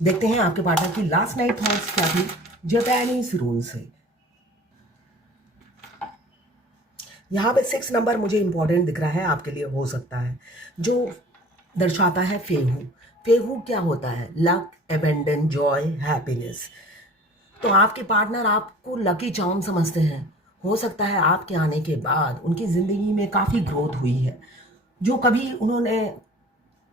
देखते हैं आपके पार्टनर की लास्ट नाइट थॉट्स क्या थी जापानीज रूल से। यहाँ पे 6 नंबर मुझे इंपॉर्टेंट दिख रहा है, आपके लिए हो सकता है, जो दर्शाता है फेहू। फेहू क्या होता है? Luck, abandon, Joy, happiness. तो आपके पार्टनर आपको लकी चार्म समझते हैं। हो सकता है आपके आने के बाद उनकी ज़िंदगी में काफ़ी ग्रोथ हुई है, जो कभी उन्होंने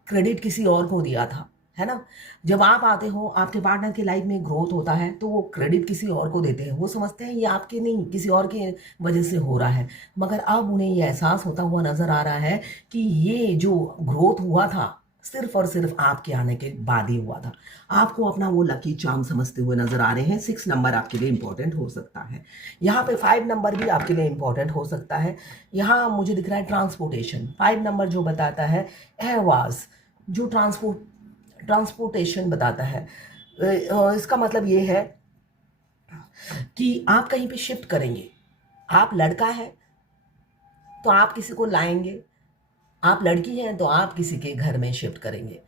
क्रेडिट किसी और को दिया था, है ना? जब आप आते हो, आपके पार्टनर की लाइफ में ग्रोथ होता है, तो वो क्रेडिट किसी और को देते हैं। वो समझते हैं ये आपके नहीं, किसी और की वजह से हो रहा है। मगर अब उन्हें ये एहसास होता हुआ नज़र आ रहा है कि ये जो ग्रोथ हुआ था, सिर्फ़ और सिर्फ़ आपके आने के बाद ही हुआ था। आपको अपना वो लकी चार्म समझते हुए नज़र आ रहे हैं। 6 नंबर आपके लिए इम्पोर्टेंट हो सकता है। यहाँ पे 5 नंबर भी आपके लिए इम्पोर्टेंट हो सकता है। यहाँ मुझे दिख रहा है ट्रांसपोर्टेशन। 5 नंबर जो बताता है एहवाज़, जो ट्रांसपोर्टेशन बताता है। इसका मतलब ये है कि आप कहीं पे शिफ्ट करेंगे। आप लड़का है तो आप किसी को लाएंगे, आप लड़की हैं तो आप किसी के घर में शिफ्ट करेंगे।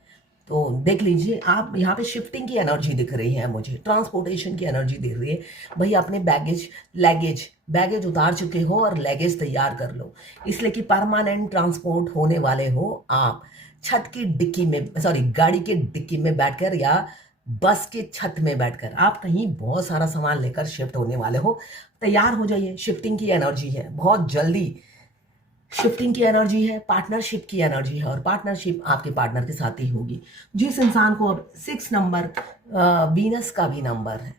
तो देख लीजिए, आप यहाँ पे शिफ्टिंग की एनर्जी दिख रही है, मुझे ट्रांसपोर्टेशन की एनर्जी दिख रही है। भाई अपने बैगेज उतार चुके हो और लगेज तैयार कर लो, इसलिए कि परमानेंट ट्रांसपोर्ट होने वाले हो आप। छत की डिक्की में, सॉरी, गाड़ी के डिक्की में बैठकर या बस के छत में बैठकर आप कहीं बहुत सारा सामान लेकर शिफ्ट होने वाले हो। तैयार हो जाइए, शिफ्टिंग की एनर्जी है, बहुत जल्दी शिफ्टिंग की एनर्जी है, पार्टनरशिप की एनर्जी है, और पार्टनरशिप आपके पार्टनर के साथ ही होगी। जिस इंसान को अब 6 नंबर वीनस का भी नंबर है,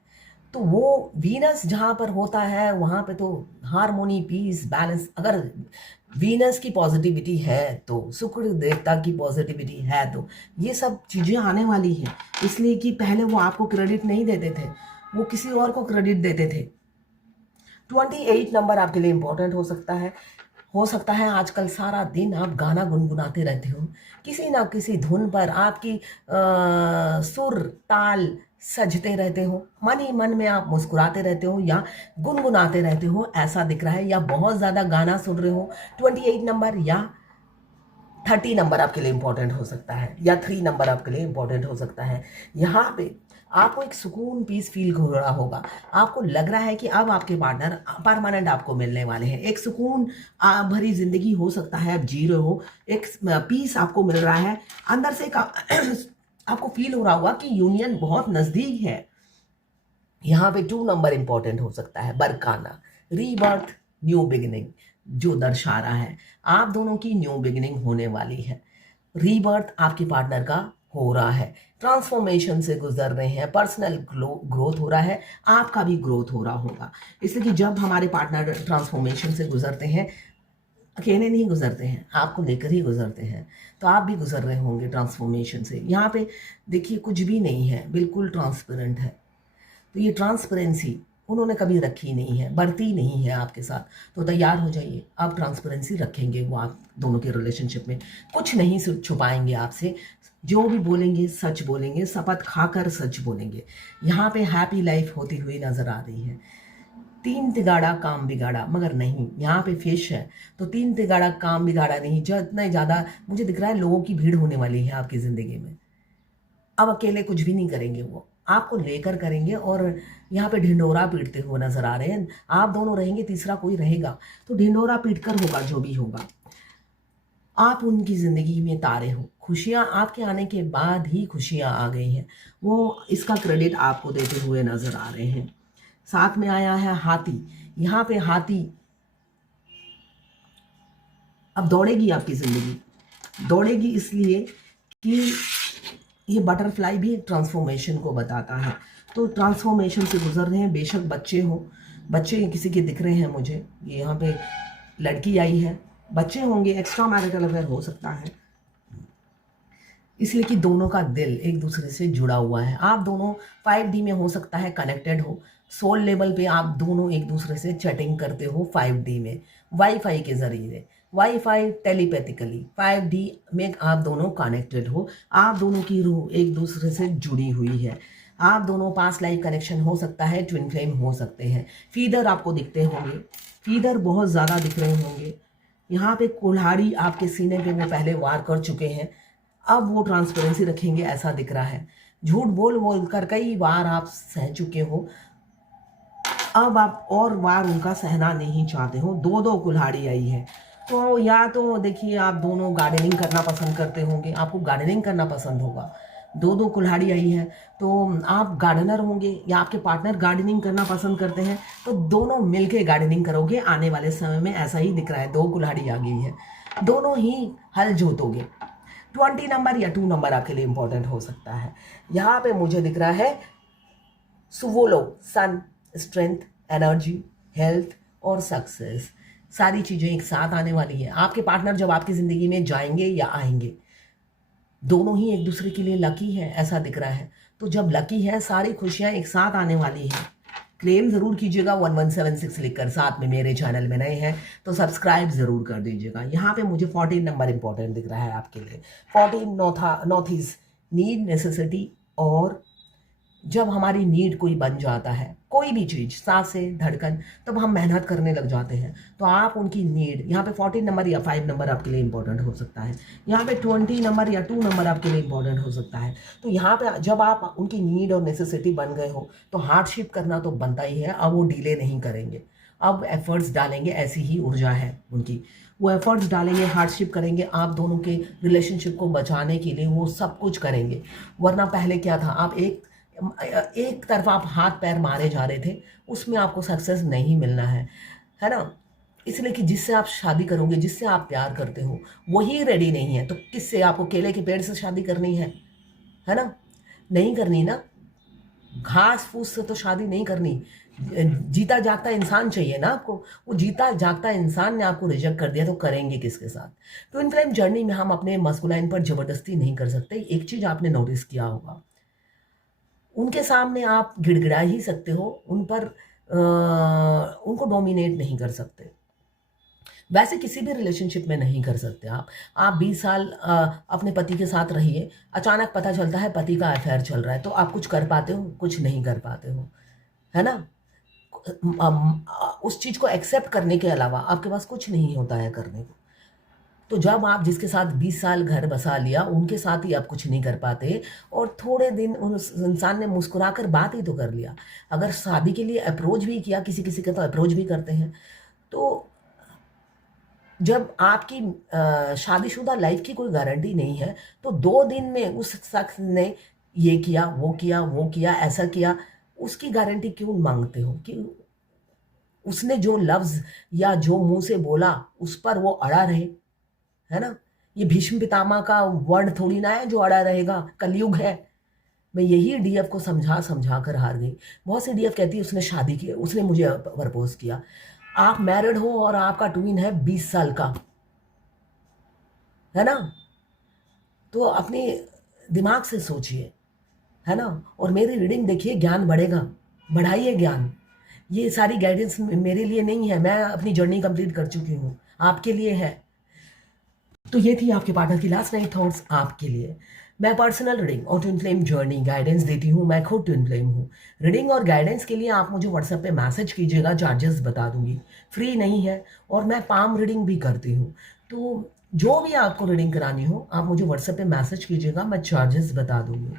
तो वो वीनस जहाँ पर होता है वहाँ पे तो हारमोनी, पीस, बैलेंस। अगर वीनस की पॉजिटिविटी है तो शुक्र देवता की पॉजिटिविटी है, तो ये सब चीज़ें आने वाली हैं। इसलिए कि पहले वो आपको क्रेडिट नहीं देते थे, वो किसी और को क्रेडिट देते थे। 28 नंबर आपके लिए इंपॉर्टेंट हो सकता है आजकल सारा दिन आप गाना गुनगुनाते रहते हो, किसी ना किसी धुन पर आपकी सुर ताल सजते रहते हो, मन ही मन में आप मुस्कुराते रहते हो या गुनगुनाते रहते हो, ऐसा दिख रहा है। या बहुत ज़्यादा गाना सुन रहे हो। 28 नंबर या 30 नंबर आपके लिए इंपॉर्टेंट हो सकता है, या 3 नंबर आपके लिए इंपॉर्टेंट हो सकता है। यहाँ पे आपको एक सुकून, पीस फील हो रहा होगा। आपको लग रहा है कि अब आपके पार्टनर परमानेंट आपको मिलने वाले हैं। एक सुकून भरी जिंदगी हो सकता है आप जी रहे हो, एक पीस आपको मिल रहा है अंदर से आपको फील हो रहा होगा कि यूनियन बहुत नजदीक है। यहाँ पे 2 नंबर इंपॉर्टेंट हो सकता है, बरकाना, रीबर्थ, न्यू बिगिनिंग, जो दर्शा रहा है आप दोनों की न्यू बिगिनिंग होने वाली है। रीबर्थ आपके पार्टनर का हो रहा है, ट्रांसफॉर्मेशन से गुजर रहे हैं, पर्सनल ग्रोथ हो रहा है, आपका भी ग्रोथ हो रहा होगा। इसलिए कि जब हमारे पार्टनर ट्रांसफॉर्मेशन से गुजरते हैं, अकेले नहीं गुजरते हैं, आपको लेकर ही गुजरते हैं। तो आप भी गुजर रहे होंगे ट्रांसफॉर्मेशन से। यहाँ पे देखिए कुछ भी नहीं है, बिल्कुल ट्रांसपेरेंट है। तो ये ट्रांसपेरेंसी उन्होंने कभी रखी नहीं है, बरती नहीं है आपके साथ। तो तैयार हो जाइए, अब ट्रांसपेरेंसी रखेंगे वो आप दोनों के रिलेशनशिप में। कुछ नहीं छुपाएंगे आपसे, जो भी बोलेंगे सच बोलेंगे, शपथ खाकर सच बोलेंगे। यहाँ पे हैप्पी लाइफ होती हुई नजर आ रही है। 3 तिगाड़ा काम बिगाड़ा, मगर नहीं, यहाँ पे फिश है, तो 3 तिगाड़ा काम बिगाड़ा नहीं। जो इतना ज़्यादा मुझे दिख रहा है लोगों की भीड़ होने वाली है आपकी ज़िंदगी में। अब अकेले कुछ भी नहीं करेंगे, वो आपको लेकर करेंगे, और यहाँ पे ढिंढोरा पीटते हुए नजर आ रहे हैं। आप दोनों रहेंगे, तीसरा कोई रहेगा, तो ढिंढोरा पीटकर होगा जो भी होगा। आप उनकी जिंदगी में तारे हो, खुशियाँ आपके आने के बाद ही खुशियाँ आ गई हैं, वो इसका क्रेडिट आपको देते हुए नजर आ रहे हैं। साथ में आया है हाथी। यहाँ पे हाथी अब दौड़ेगी आपकी जिंदगी, दौड़ेगी इसलिए कि ये बटरफ्लाई भी ट्रांसफॉर्मेशन को बताता है। तो ट्रांसफॉर्मेशन से गुजर रहे हैं, बेशक बच्चे हो, बच्चे किसी के दिख रहे हैं मुझे। ये यहाँ पे लड़की आई है, बच्चे होंगे, एक्स्ट्रा मैरिटल अफेयर हो सकता है, इसलिए कि दोनों का दिल एक दूसरे से जुड़ा हुआ है। आप दोनों 5D में हो सकता है कनेक्टेड हो, सोल लेवल पे आप दोनों एक दूसरे से चैटिंग करते हो 5D में, वाईफाई के जरिए, वाईफाई टेलीपैथिकली 5D में आप दोनों कनेक्टेड हो। आप दोनों की रूह एक दूसरे से जुड़ी हुई है। आप दोनों पास लाइफ कनेक्शन हो सकता है, ट्विन फ्लेम हो सकते हैं। फीदर आपको दिखते होंगे, फीदर बहुत ज़्यादा दिख रहे होंगे। यहाँ पे कुल्हाड़ी आपके सीने पे वो पहले वार कर चुके हैं, अब वो ट्रांसपेरेंसी रखेंगे ऐसा दिख रहा है। झूठ बोल बोल कर कई बार आप सह चुके हो, अब आप और बार उनका सहना नहीं चाहते हो। दो दो कुल्हाड़ी आई है, तो या तो देखिए आप दोनों गार्डनिंग करना पसंद करते होंगे, आपको गार्डनिंग करना पसंद होगा। दो दो कुल्हाड़ी आई है, तो आप गार्डनर होंगे या आपके पार्टनर गार्डनिंग करना पसंद करते हैं, तो दोनों मिलके गार्डनिंग करोगे। आने वाले समय में ऐसा ही दिख रहा है, दो कुल्हाड़ी आ गई है, दोनों ही हल जोतोगे। 20 नंबर या 2 नंबर आपके लिए इंपॉर्टेंट हो सकता है। यहाँ पे मुझे दिख रहा है सुवोलो, सन, स्ट्रेंथ, एनर्जी, हेल्थ और सक्सेस, सारी चीज़ें एक साथ आने वाली है। आपके पार्टनर जब आपकी ज़िंदगी में जाएंगे या आएंगे, दोनों ही एक दूसरे के लिए लकी है, ऐसा दिख रहा है। तो जब लकी है, सारी खुशियाँ एक साथ आने वाली हैं। क्लेम ज़रूर कीजिएगा 1176 लिखकर। साथ में मेरे चैनल में नए हैं तो सब्सक्राइब ज़रूर कर दीजिएगा। यहाँ पे मुझे 14 नंबर इंपॉर्टेंट दिख रहा है आपके लिए। 14 नॉर्थ ईस्ट, नीड, नेसेसिटी, और जब हमारी नीड कोई बन जाता है, कोई भी चीज़, सांसें, धड़कन, तब हम मेहनत करने लग जाते हैं। तो आप उनकी नीड, यहाँ पे 14 नंबर या 5 नंबर आपके लिए इंपॉर्टेंट हो सकता है। यहाँ पे 20 नंबर या 2 नंबर आपके लिए इंपॉर्टेंट हो सकता है। तो यहाँ पे जब आप उनकी नीड और नेसेसिटी बन गए हो, तो हार्डशिप करना तो बनता ही है। अब वो डिले नहीं करेंगे, अब एफर्ट्स डालेंगे, ऐसी ही ऊर्जा है उनकी। वो एफर्ट्स डालेंगे, हार्डशिप करेंगे, आप दोनों के रिलेशनशिप को बचाने के लिए वो सब कुछ करेंगे। वरना पहले क्या था, आप एक तरफ आप हाथ पैर मारे जा रहे थे, उसमें आपको सक्सेस नहीं मिलना है ना। इसलिए कि जिससे आप शादी करोगे, जिससे आप प्यार करते हो, वही रेडी नहीं है, तो किससे? आपको केले के पेड़ से शादी करनी है ना? नहीं करनी ना। घास फूस से तो शादी नहीं करनी। जीता जागता इंसान चाहिए ना आपको। वो जीता जागता इंसान ने आपको रिजेक्ट कर दिया, तो करेंगे किसके साथ? ट्विन फ्लेम जर्नी में हम अपने मस्कुलाइन पर जबरदस्ती नहीं कर सकते। एक चीज आपने नोटिस किया होगा, उनके सामने आप गिड़गिड़ा ही सकते हो, उनको डोमिनेट नहीं कर सकते। वैसे किसी भी रिलेशनशिप में नहीं कर सकते आप 20 साल अपने पति के साथ रहिए, अचानक पता चलता है पति का अफेयर चल रहा है, तो आप कुछ कर पाते हो? कुछ नहीं कर पाते हो, है ना। उस चीज़ को एक्सेप्ट करने के अलावा आपके पास कुछ नहीं होता है करने को। तो जब आप जिसके साथ 20 साल घर बसा लिया, उनके साथ ही आप कुछ नहीं कर पाते, और थोड़े दिन उस इंसान ने मुस्कुराकर बात ही तो कर लिया, अगर शादी के लिए अप्रोच भी किया, किसी किसी का तो अप्रोच भी करते हैं, तो जब आपकी शादीशुदा लाइफ की कोई गारंटी नहीं है, तो 2 दिन में उस शख्स ने ये किया, वो किया, वो किया, ऐसा किया, उसकी गारंटी क्यों मांगते हो? कि उसने जो लफ्ज़ या जो मुंह से बोला उस पर वो अड़ा रहे, है ना। ये भीष्म पितामह का वर्ड थोड़ी ना है जो अड़ा रहेगा, कलयुग है। मैं यही डीएफ को समझा समझा कर हार गई। बहुत सी डीएफ कहती है उसने शादी की, उसने मुझे प्रपोज किया। आप मैरिड हो और आपका ट्विन है 20 साल का, है ना, तो अपने दिमाग से सोचिए, है ना। और मेरी रीडिंग देखिए, ज्ञान बढ़ेगा, बढ़ाइए ज्ञान। ये सारी गाइडेंस मेरे लिए नहीं है, मैं अपनी जर्नी कंप्लीट कर चुकी हूँ, आपके लिए है। तो ये थी आपके पार्टनर की लास्ट नाइट थॉट्स आपके लिए। मैं पर्सनल रीडिंग और ट्विन फ्लेम जर्नी गाइडेंस देती हूँ, मैं खुद ट्विन फ्लेम हूँ। रीडिंग और गाइडेंस के लिए आप मुझे व्हाट्सएप पे मैसेज कीजिएगा, चार्जेस बता दूंगी, फ्री नहीं है। और मैं पाम रीडिंग भी करती हूँ, तो जो भी आपको रीडिंग करानी हो आप मुझे व्हाट्सएप पे मैसेज कीजिएगा, मैं चार्जेस बता दूंगी।